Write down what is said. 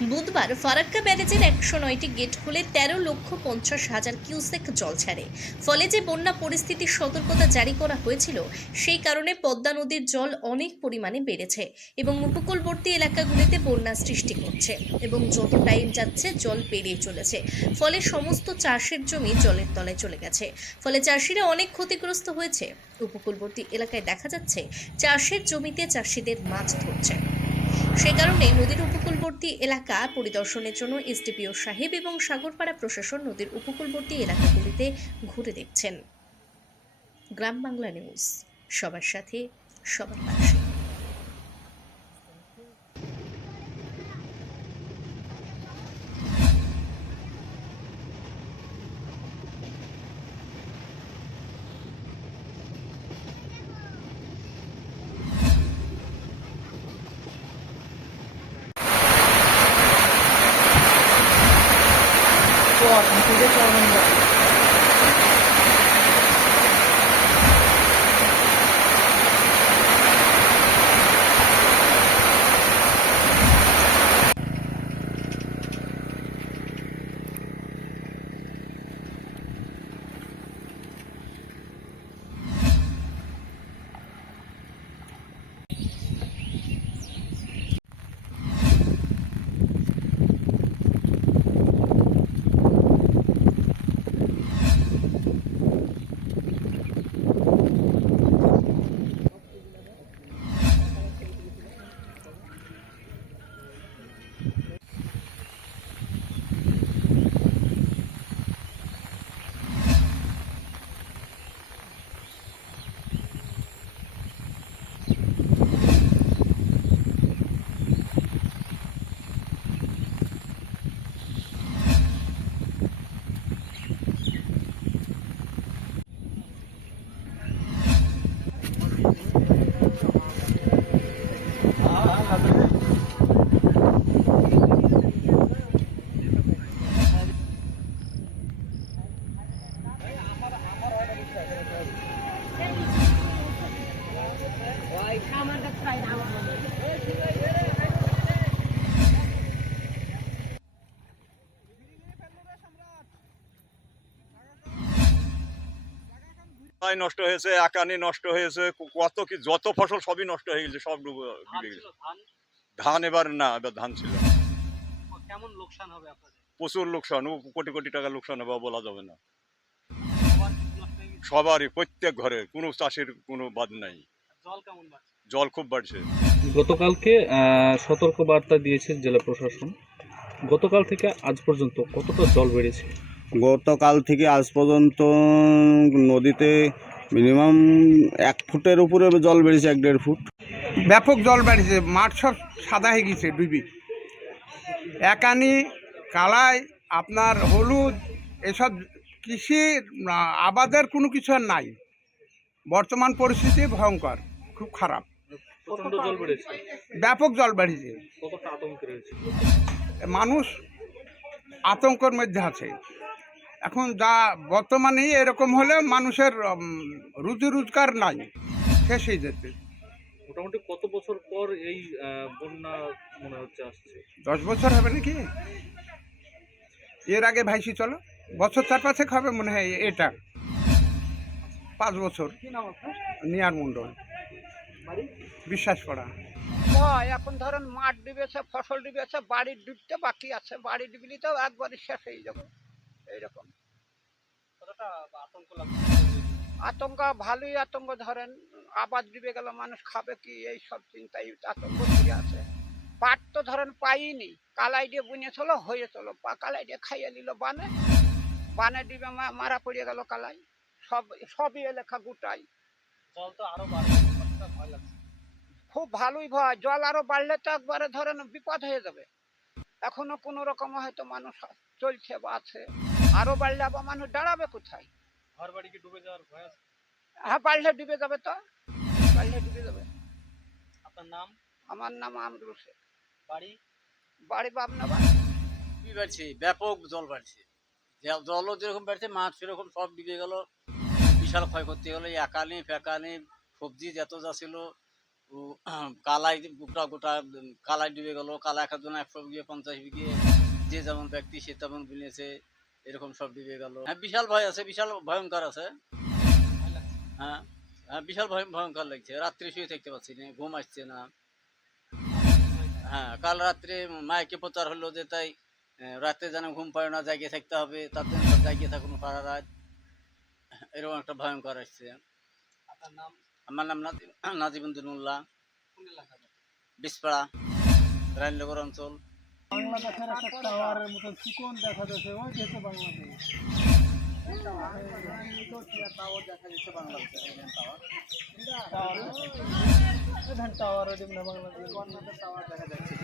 বুধবার ফারাক্কা ব্যারেজের ১০৯টি গেট খুলে ১৩,৫০,০০০ কিউসেক জল ছাড়ে। ফলে যে বন্যা পরিস্থিতির সতর্কতা জারি করা হয়েছিল, সেই কারণে পদ্মা নদীর জল অনেক পরিমাণে বেড়েছে এবং উপকূলবর্তী এলাকাগুলিতে বন্যা সৃষ্টি করছে এবং যত টাইম যাচ্ছে জল পেরিয়ে চলেছে। ফলে সমস্ত চাষের জমি জলের তলায় চলে গেছে। ফলে চাষিরা অনেক ক্ষতিগ্রস্ত হয়েছে। উপকূলবর্তী এলাকায় দেখা যাচ্ছে চাষের জমিতে চাষিদের মাছ ধরছে। সে কারণে নদীর উপকূলবর্তী এলাকা পরিদর্শনের জন্য এসডিপিও সাহেব এবং সাগরপাড়া প্রশাসন নদীর উপকূলবর্তী এলাকাগুলিতে ঘুরে দেখছেন। গ্রাম বাংলা নিউজ, সবার সাথে সবার পাশে। নষ্ট হয়েছে, একানি নষ্ট হয়েছে, কত কি যত ফসল সবই নষ্ট হয়ে গেছে, সব ডুবে গেছে। ধান এবার না, এবার ধান ছিল। কেমন লোকসান হবে আপনাদের? প্রচুর লোকসান, কোটি কোটি টাকা লোকসান হবে বলা যাবে না। সবার কিছু নষ্ট হয়ে গেছে? সবারই, প্রত্যেক ঘরে, কোনো চাষির কোনো বাদ নাই। জল কেমন বাড়ছে? জল খুব বাড়ছে। গতকালকে সতর্ক বার্তা দিয়েছে জেলা প্রশাসন। গতকাল থেকে আজ পর্যন্ত কতটা জল বেড়েছে? গতকাল থেকে আজ পর্যন্ত নদীতে মিনিমাম 1 ফুটের উপরে জল বেড়েছে, 1-1.5 ফুট। ব্যাপক জল বেড়েছে, মাঠ সব সাদা হয়ে গেছে ডুবি। একানি, কালাই, আপনার হলুদ, এসব কৃষি আবাদের কোনো কিছু আর নাই। বর্তমান পরিস্থিতি ভয়ঙ্কর, খুব খারাপ। প্রচন্ড জল বেড়েছে, ব্যাপক জল বেড়েছে, কতটা আতঙ্কে রয়েছে মানুষ আতঙ্কের মধ্যে আছে। এখন যা বর্তমানে এরকম হলে মানুষের রুজি রোজগার নাই, শেষ হয়ে যেতে। মোটামুটি কত বছর পর এই বন্যা মনে হচ্ছে আসছে? 10 বছর হবে নাকি, এর আগে ভাইসি চলো বছর 4-5 হবে মনে হয়, এটা 5 বছর। নিয়ার মন্ডল, বিশ্বাস করা। এখন ধরেন মাঠ ডুবেছে, ফসল ডুবেছে, বাড়ি ডুবতে বাকি আছে, বাড়ি ডুবলি তো একবারই শেষ হয়ে যাবে। এইরকম কতটা আতঙ্ক লাগছে? আতঙ্ক, ভালোই আতঙ্ক। ধরেন আবাদ ডুবে গেল, মানুষ খাবে কি, এই সব চিন্তাই আতঙ্ক ঘিরে আছে। পাট তো ধরেন পাইনি, কালাই দিয়ে বুনেছিল, হয়েছিল, কালাই দিয়ে খাইয়ে নিল বানে, বানে ডিবে মারা পড়ে গেল কালাই, সবই এলাকা গোটাই। জল তো আরো বাড়বে, কতটা ভয় লাগছে? খুব ভালোই ভয়, জল আরো বাড়লে তো একবারে ধরেন বিপদ হয়ে যাবে। এখনো কোনো রকম হয়তো মানুষ চলছে বা আছে, আরো বাড়লে আবার মানুষ দাঁড়াবে কোথায়? ঘর বাড়ি কি ডুবে যাওয়ার ভয় আছে? হ্যাঁ, বাড়লে ডুবে যাবে, তো বাড়লে ডুবে যাবে। আপনার নাম? আমার নাম আমরুল শেখ, বাড়ি? বাড়ি পাবনা। কি বাড়ছে, ব্যাপক জল বাড়ছে, জলও যেরকম বাড়ছে মাছ সেরকম সব ডুবে গেল, বিশাল ক্ষয়ক্ষতি হলো। একানি ফেকানি সবজি যত যা ছিল ও কালাই গোটা গোটা কালাই ডুবে গেল, কালা এক একজন 100 বিঘে 50 বিঘে যে যেমন ব্যক্তি সে তেমন বুনেছে, এরকম সব ডুবে গেল। হ্যাঁ বিশাল ভয় আছে, বিশাল ভয়ঙ্কর আছে। হ্যাঁ হ্যাঁ বিশাল ভয়ঙ্কর লাগছে, রাত্রে শুয়ে থাকতে পারছি না, ঘুম আসছে না। হ্যাঁ কাল রাত্রে মাইকে প্রচার হলো যে তাই রাতে যেন ঘুম পায় না, জাগিয়ে থাকতে হবে, তার জন্য জাগিয়ে থাকুন সারা রাত, এরকম একটা ভয়ঙ্কর আসছে। আপনার নাম? আমার নাম নাজিবুদ্দিন মোল্লা, কোন এলাকা? বিসপাড়া, রানীনগর অঞ্চল। বাংলাদেশের একটা টাওয়ারের মতো চিকন দেখা যাচ্ছে, ওই যেহেতু বাংলাদেশ টাওয়ার বাংলাদেশ টাওয়ার দেখা যাচ্ছে।